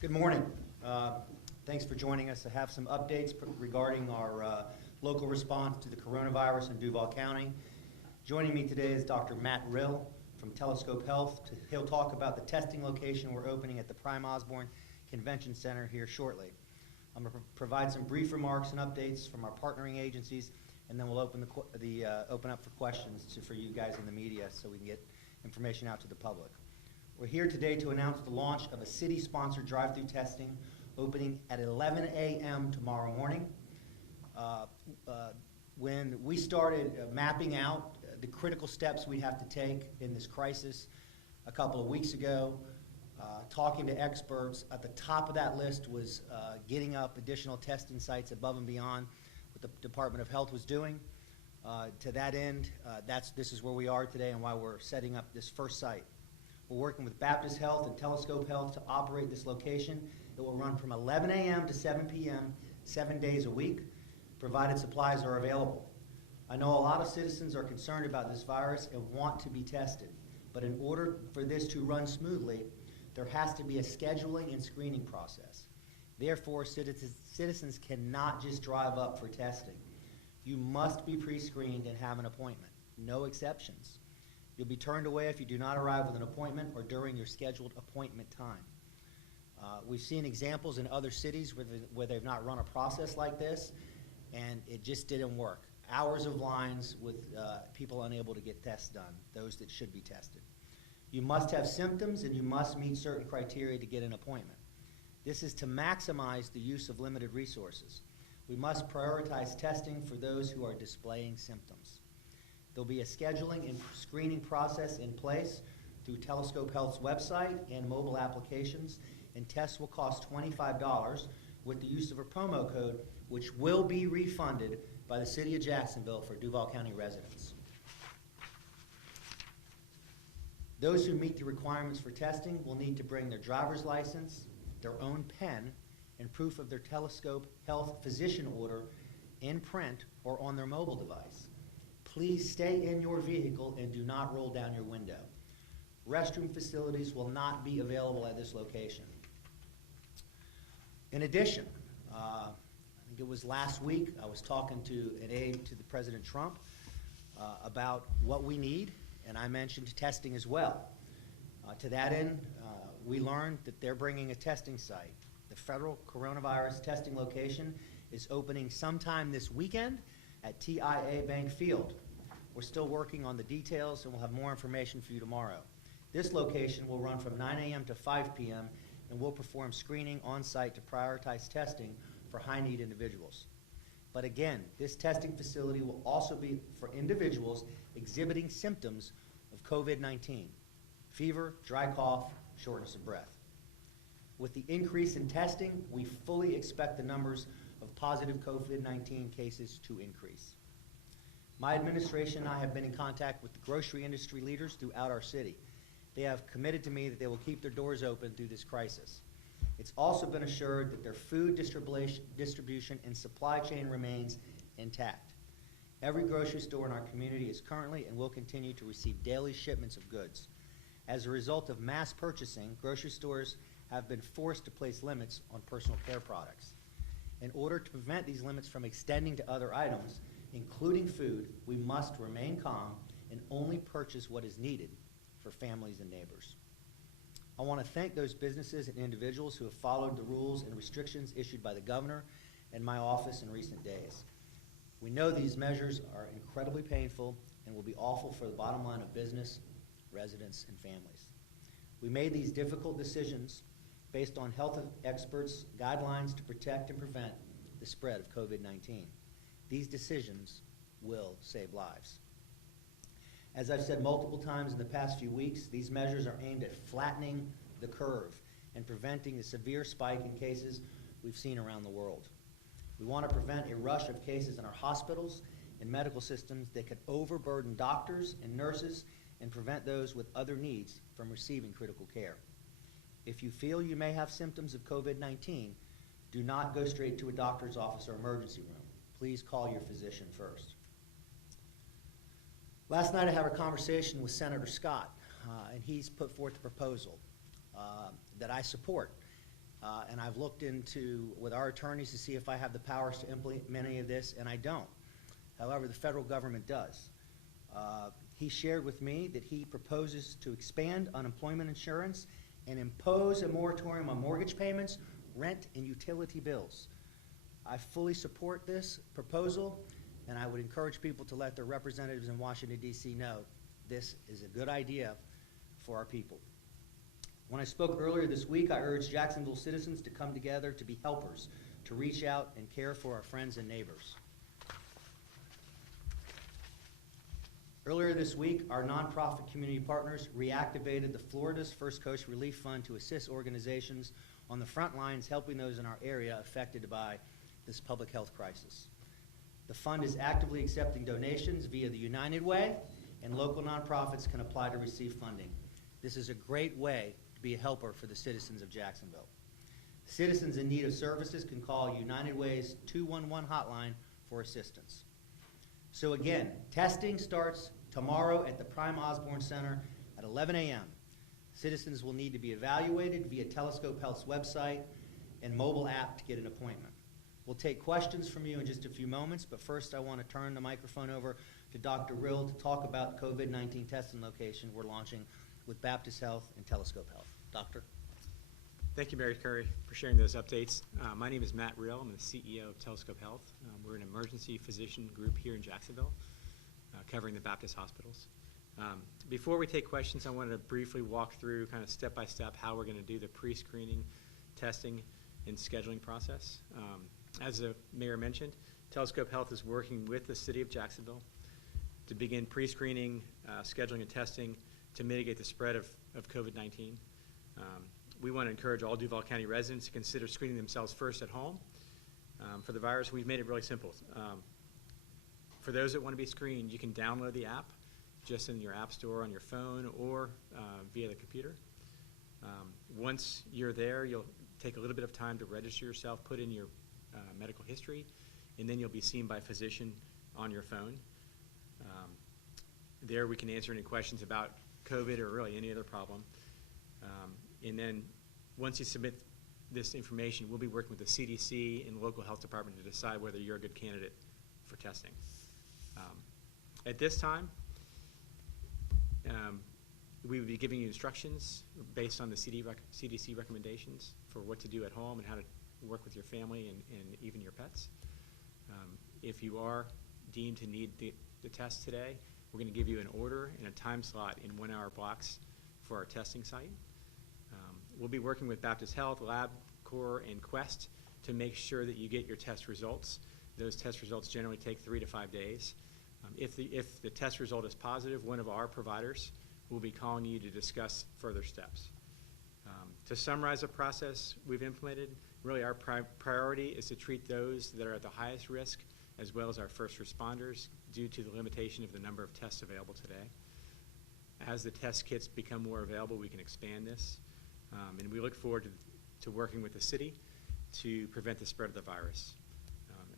Good morning. Thanks for joining us. I have some updates regarding our local response to the coronavirus in Duval County. Joining me today is Dr. Matt Rill from Telescope Health. He'll talk about the testing location we're opening at the Prime Osborne Convention Center here shortly. I'm going to provide some brief remarks and updates from our partnering agencies, and then we'll open up for questions for you guys in the media so we can get information out to the public. We're here today to announce the launch of a city-sponsored drive-through testing opening at 11 a.m. tomorrow morning. When we started mapping out the critical steps we have to take in this crisis a couple of weeks ago, talking to experts, at the top of that list was getting up additional testing sites above and beyond what the Department of Health was doing. To that end, this is where we are today and why we're setting up this first site. We're working with Baptist Health and Telescope Health to operate this location. It will run from 11 a.m. to 7 p.m. 7 days a week, provided supplies are available. I know a lot of citizens are concerned about this virus and want to be tested, but in order for this to run smoothly, there has to be a scheduling and screening process. Therefore, citizens cannot just drive up for testing. You must be pre-screened and have an appointment. No exceptions. You'll be turned away if you do not arrive with an appointment or during your scheduled appointment time. We've seen examples in other cities where they've not run a process like this, and it just didn't work. Hours of lines with people unable to get tests done, those that should be tested. You must have symptoms and you must meet certain criteria to get an appointment. This is to maximize the use of limited resources. We must prioritize testing for those who are displaying symptoms. There'll be a scheduling and screening process in place through Telescope Health's website and mobile applications, and tests will cost $25 with the use of a promo code, which will be refunded by the City of Jacksonville for Duval County residents. Those who meet the requirements for testing will need to bring their driver's license, their own pen, and proof of their Telescope Health physician order in print or on their mobile device. Please stay in your vehicle and do not roll down your window. Restroom facilities will not be available at this location. In addition, I think it was last week, I was talking to an aide to the President Trump about what we need, and I mentioned testing as well. To that end, we learned that they're bringing a testing site. The federal coronavirus testing location is opening sometime this weekend at TIA Bank Field. We're still working on the details, and we'll have more information for you tomorrow. This location will run from 9 a.m. to 5 p.m. and will perform screening on site to prioritize testing for high-need individuals. But again, this testing facility will also be for individuals exhibiting symptoms of COVID-19, fever, dry cough, shortness of breath. With the increase in testing, we fully expect the numbers of positive COVID-19 cases to increase. My administration and I have been in contact with the grocery industry leaders throughout our city. They have committed to me that they will keep their doors open through this crisis. It's also been assured that their food distribution and supply chain remains intact. Every grocery store in our community is currently and will continue to receive daily shipments of goods. As a result of mass purchasing, grocery stores have been forced to place limits on personal care products. In order to prevent these limits from extending to other items, including food, we must remain calm and only purchase what is needed for families and neighbors. I want to thank those businesses and individuals who have followed the rules and restrictions issued by the governor and my office in recent days. We know these measures are incredibly painful and will be awful for the bottom line of business, residents, and families. We made these difficult decisions based on health experts' guidelines to protect and prevent the spread of COVID-19. These decisions will save lives. As I've said multiple times in the past few weeks, these measures are aimed at flattening the curve and preventing the severe spike in cases we've seen around the world. We want to prevent a rush of cases in our hospitals and medical systems that could overburden doctors and nurses and prevent those with other needs from receiving critical care. If you feel you may have symptoms of COVID-19, do not go straight to a doctor's office or emergency room. Please call your physician first. Last night I had a conversation with Senator Scott, and he's put forth a proposal that I support. and I've looked into with our attorneys to see if I have the powers to implement any of this, and I don't. However, the federal government does. He shared with me that he proposes to expand unemployment insurance and impose a moratorium on mortgage payments, rent, and utility bills. I fully support this proposal, and I would encourage people to let their representatives in Washington, D.C. know this is a good idea for our people. When I spoke earlier this week, I urged Jacksonville citizens to come together to be helpers, to reach out and care for our friends and neighbors. Earlier this week, our nonprofit community partners reactivated the Florida's First Coast Relief Fund to assist organizations on the front lines helping those in our area affected by this public health crisis. The fund is actively accepting donations via the United Way, and local nonprofits can apply to receive funding. This is a great way to be a helper for the citizens of Jacksonville. Citizens in need of services can call United Way's 211 hotline for assistance. So again, testing starts tomorrow at the Prime Osborne Center at 11 a.m. Citizens will need to be evaluated via Telescope Health's website and mobile app to get an appointment. We'll take questions from you in just a few moments, but first I want to turn the microphone over to Dr. Rill to talk about the COVID-19 testing location we're launching with Baptist Health and Telescope Health. Doctor? Thank you, Mayor Curry, for sharing those updates. My name is Matt Rill. I'm the CEO of Telescope Health. We're an emergency physician group here in Jacksonville, covering the Baptist hospitals. Before we take questions, I wanted to briefly walk through kind of step-by-step how we're going to do the pre-screening, testing, and scheduling process. As the Mayor mentioned, Telescope Health is working with the City of Jacksonville to begin pre-screening, scheduling, and testing to mitigate the spread of COVID-19. We want to encourage all Duval County residents to consider screening themselves first at home. For the virus, we've made it really simple. For those that want to be screened, you can download the app just in your app store on your phone or via the computer. Once you're there, you'll take a little bit of time to register yourself, put in your medical history, and then you'll be seen by a physician on your phone. There we can answer any questions about COVID or really any other problem. And then once you submit this information, we'll be working with the CDC and local health department to decide whether you're a good candidate for testing. At this time, we will be giving you instructions based on the CDC recommendations for what to do at home and how to work with your family and even your pets. If you are deemed to need the test today, we're going to give you an order and a time slot in 1-hour blocks for our testing site. We'll be working with Baptist Health, LabCorp, and Quest to make sure that you get your test results. Those test results generally take 3 to 5 days. If the test result is positive, one of our providers will be calling you to discuss further steps. To summarize the process we've implemented, really our priority is to treat those that are at the highest risk as well as our first responders due to the limitation of the number of tests available today. As the test kits become more available, we can expand this. And we look forward to working with the city to prevent the spread of the virus.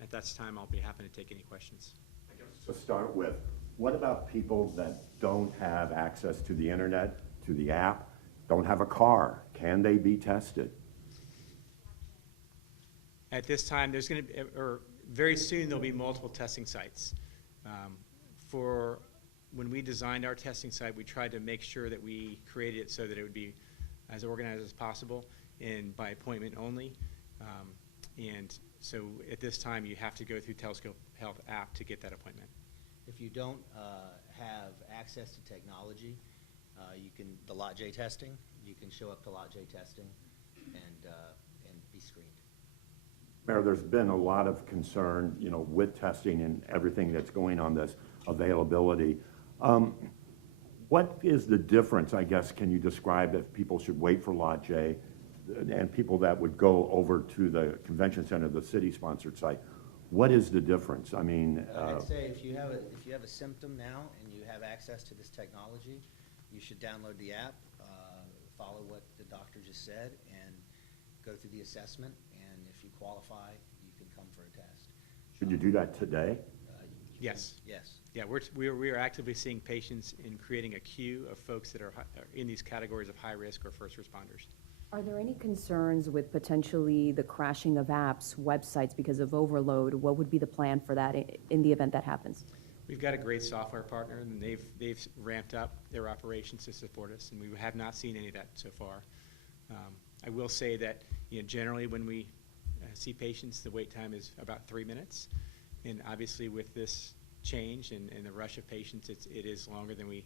At that time, I'll be happy to take any questions. I guess to start with, what about people that don't have access to the internet, to the app, don't have a car? Can they be tested? At this time, there's going to be, or very soon, there'll be multiple testing sites. For when we designed our testing site, we tried to make sure that we created it so that it would be as organized as possible and by appointment only. And so at this time, you have to go through Telescope Health app to get that appointment. If you don't have access to technology, you can, the Lot J testing, you can show up to Lot J testing and be screened. Mayor, there's been a lot of concern, with testing and everything that's going on, this availability. What is the difference, I guess, can you describe if people should wait for Lot J and people that would go over to the convention center, the city-sponsored site? What is the difference? I mean, I'd say if you have a symptom now and you have access to this technology, you should download the app, follow what the doctor just said, and go through the assessment. And if you qualify, you can come for a test. should you do that today? Yes. Yes. Yeah, we are actively seeing patients and creating a queue of folks that are in these categories of high risk or first responders. Are there any concerns with potentially the crashing of apps, websites because of overload? What would be the plan for that in the event that happens? We've got a great software partner, and they've ramped up their operations to support us, and we have not seen any of that so far. I will say that, generally when we see patients, the wait time is about 3 minutes, and obviously with this change and the rush of patients, it is longer than we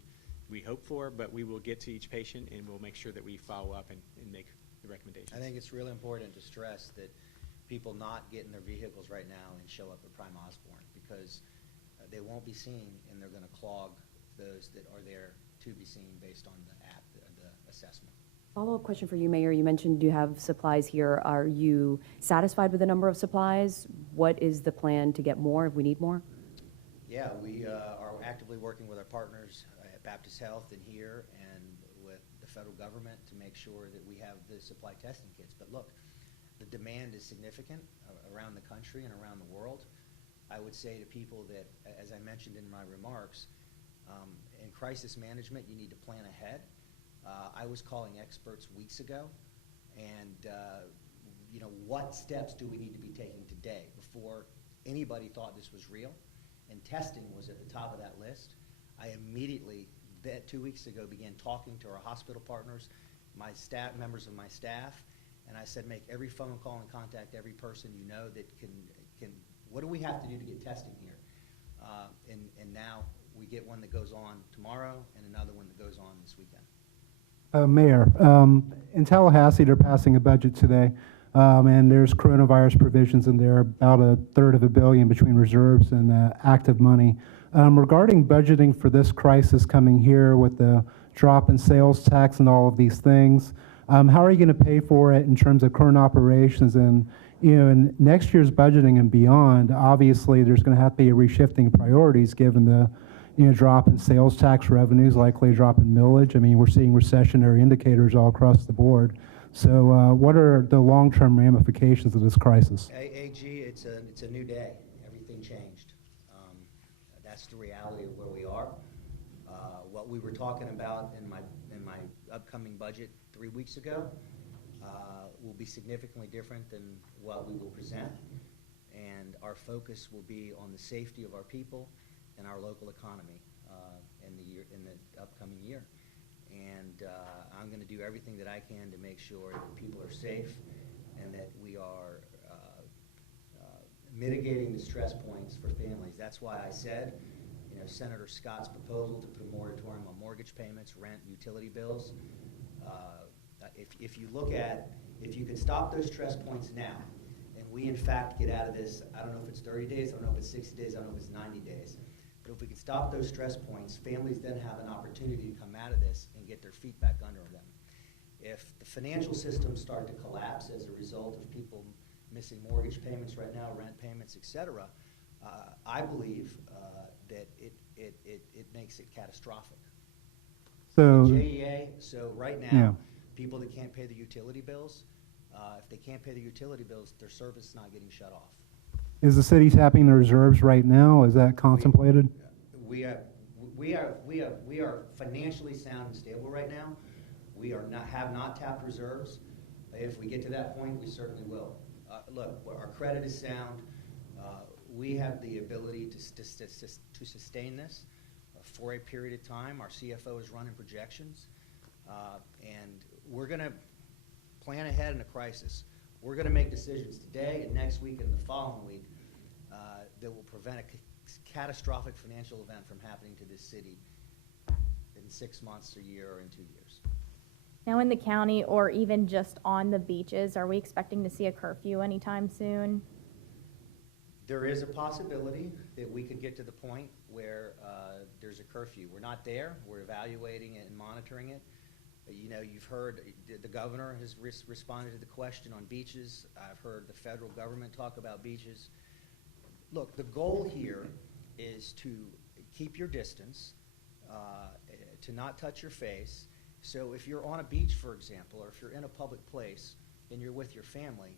hope for, but we will get to each patient and we'll make sure that we follow up and make the recommendations. I think it's really important to stress that people not get in their vehicles right now and show up at Prime Osborne, because they won't be seen and they're going to clog those that are there to be seen based on the app, the assessment. Follow-up question for you, Mayor. You mentioned you have supplies here. Are you satisfied with the number of supplies? What is the plan to get more if we need more? Yeah, we are actively working with our partners at Baptist Health and here and with the federal government to make sure that we have the supply testing kits. But look, the demand is significant around the country and around the world. I would say to people that, as I mentioned in my remarks, in crisis management, you need to plan ahead. I was calling experts weeks ago, and what steps do we need to be taking today before anybody thought this was real? And testing was at the top of that list. I immediately, 2 weeks ago, began talking to our hospital partners, my staff, members of my staff, and I said, make every phone call and contact every person you know that can. What do we have to do to get testing here? And now we get one that goes on tomorrow and another one that goes on this weekend. Mayor, in Tallahassee, they're passing a budget today, and there's coronavirus provisions in there, about $1/3 billion between reserves and active money. Regarding budgeting for this crisis coming here with the drop in sales tax and all of these things, how are you going to pay for it in terms of current operations? And in next year's budgeting and beyond, obviously there's going to have to be a reshifting of priorities given the drop in sales tax revenues, likely a drop in millage. I mean, we're seeing recessionary indicators all across the board. So what are the long-term ramifications of this crisis? AG, it's a new day. Everything changed. That's the reality of where we are. What we were talking about in my upcoming budget 3 weeks ago will be significantly different than what we will present, and our focus will be on the safety of our people and our local economy in the upcoming year. And I'm going to do everything that I can to make sure that people are safe and that we are mitigating the stress points for families. That's why I said, Senator Scott's proposal to put a moratorium on mortgage payments, rent, utility bills. If you could stop those stress points now, and we in fact get out of this, I don't know if it's 30 days, I don't know if it's 60 days, I don't know if it's 90 days. But if we can stop those stress points, families then have an opportunity to come out of this and get their feet back under them. If the financial systems start to collapse as a result of people missing mortgage payments right now, rent payments, et cetera, I believe that it makes it catastrophic. So, JEA, so right now, yeah. People that can't pay the utility bills, if they can't pay the utility bills, their service is not getting shut off. Is the city tapping the reserves right now? Is that contemplated? We are financially sound and stable right now. We have not tapped reserves. If we get to that point, we certainly will. Look, our credit is sound. We have the ability to sustain this for a period of time. Our CFO is running projections, and we're going to plan ahead in a crisis. We're going to make decisions today and next week and the following week that will prevent a catastrophic financial event from happening to this city in 6 months, a year, or in 2 years. Now in the county or even just on the beaches, are we expecting to see a curfew anytime soon? There is a possibility that we could get to the point where there's a curfew. We're not there. We're evaluating it and monitoring it. You've heard the governor has responded to the question on beaches. I've heard the federal government talk about beaches. Look, the goal here is to keep your distance, to not touch your face. So if you're on a beach, for example, or if you're in a public place and you're with your family,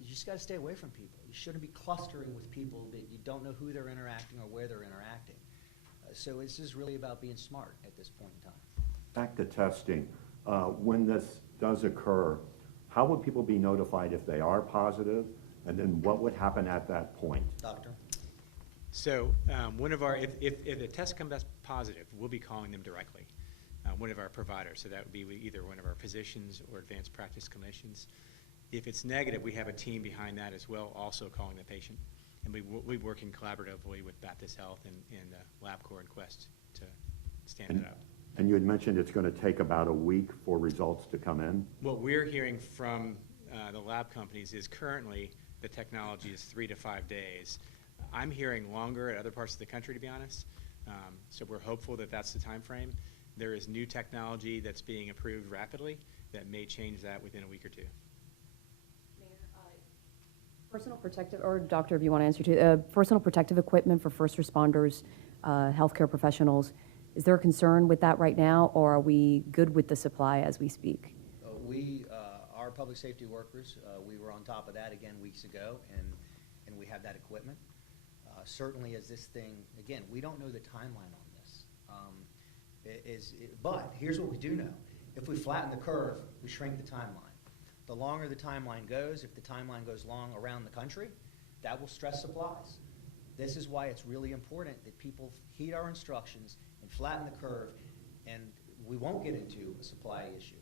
you just got to stay away from people. You shouldn't be clustering with people that you don't know who they're interacting or where they're interacting. So this is really about being smart at this point in time. Back to testing. When this does occur, how would people be notified if they are positive? And then what would happen at that point? Doctor? So one of our, if the test comes back positive, we'll be calling them directly, one of our providers. So that would be either one of our physicians or advanced practice clinicians. If it's negative, we have a team behind that as well, also calling the patient. And we're working collaboratively with Baptist Health and LabCorp and Quest to stand it up. And you had mentioned it's going to take about a week for results to come in? What we're hearing from the lab companies is currently the technology is 3 to 5 days. I'm hearing longer at other parts of the country, to be honest. So we're hopeful that that's the time frame. There is new technology that's being approved rapidly that may change that within a week or two. Personal protective, or doctor, if you want to answer too, personal protective equipment for first responders, healthcare professionals, is there a concern with that right now, or are we good with the supply as we speak? Our public safety workers, we were on top of that again weeks ago, and we have that equipment. Certainly as this thing, again, we don't know the timeline on this. But here's what we do know. If we flatten the curve, we shrink the timeline. The longer the timeline goes, if the timeline goes long around the country, that will stress supplies. This is why it's really important that people heed our instructions and flatten the curve, and we won't get into a supply issue.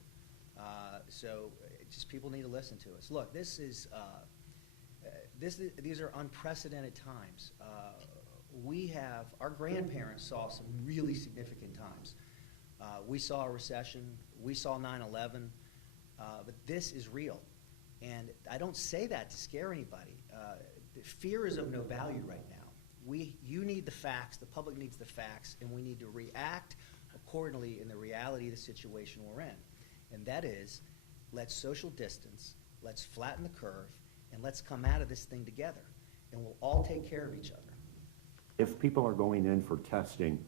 So just people need to listen to us. Look, these are unprecedented times. Our grandparents saw some really significant times. We saw a recession, we saw 9/11, but this is real. And I don't say that to scare anybody. Fear is of no value right now. You need the facts, the public needs the facts, and we need to react accordingly in the reality of the situation we're in. And that is, let's social distance, let's flatten the curve, and let's come out of this thing together. And we'll all take care of each other. If people are going in for testing,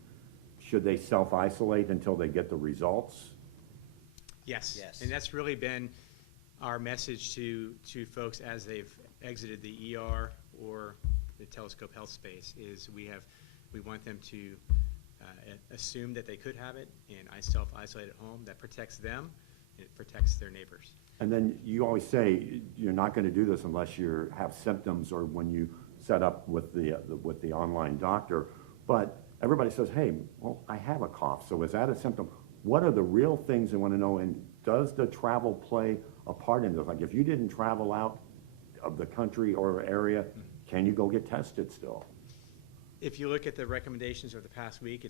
should they self-isolate until they get the results? Yes. Yes. And that's really been our message to folks as they've exited the ER or the telescope health space is we want them to assume that they could have it and self-isolate at home. That protects them and it protects their neighbors. And then you always say you're not going to do this unless you have symptoms or when you set up with the online doctor. But everybody says, hey, well, I have a cough, so is that a symptom? What are the real things they want to know, and does the travel play a part in this? Like if you didn't travel out of the country or area, can you go get tested still? If you look at the recommendations of the past week,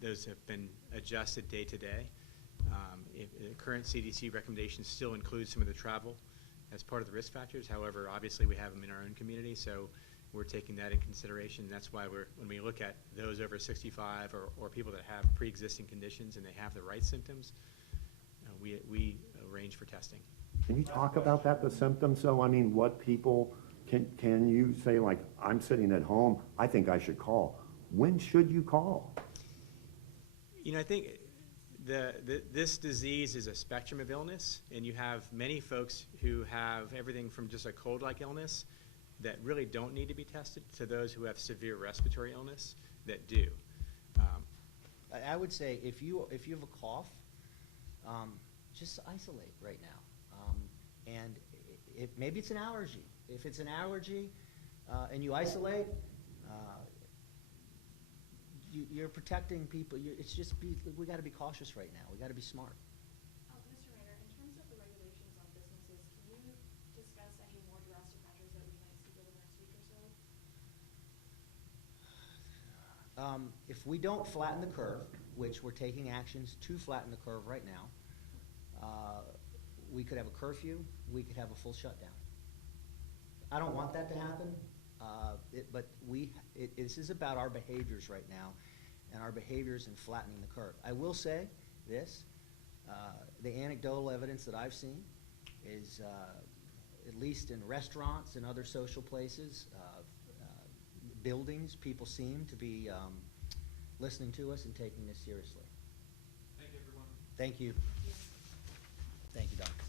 those have been adjusted day to day. The current CDC recommendations still include some of the travel as part of the risk factors. However, obviously we have them in our own community, so we're taking that in consideration. That's why when we look at those over 65 or people that have pre-existing conditions and they have the right symptoms, we arrange for testing. Can you talk about that, the symptoms? So, I mean, what people, can you say, like, I'm sitting at home, I think I should call. When should you call? I think this disease is a spectrum of illness, and you have many folks who have everything from just a cold-like illness that really don't need to be tested to those who have severe respiratory illness that do. I would say if you have a cough, just isolate right now. And maybe it's an allergy. If it's an allergy and you isolate, you're protecting people. We got to be cautious right now. We got to be smart. Mr. Mayor, in terms of the regulations on businesses, can you discuss any more drastic measures that we might see over the next week or so? If we don't flatten the curve, which we're taking actions to flatten the curve right now, we could have a curfew, we could have a full shutdown. I don't want that to happen, but this is about our behaviors right now and our behaviors in flattening the curve. I will say this, the anecdotal evidence that I've seen is, at least in restaurants and other social places, buildings, people seem to be listening to us and taking this seriously. Thank you, everyone. Thank you. Thank you, Doctor.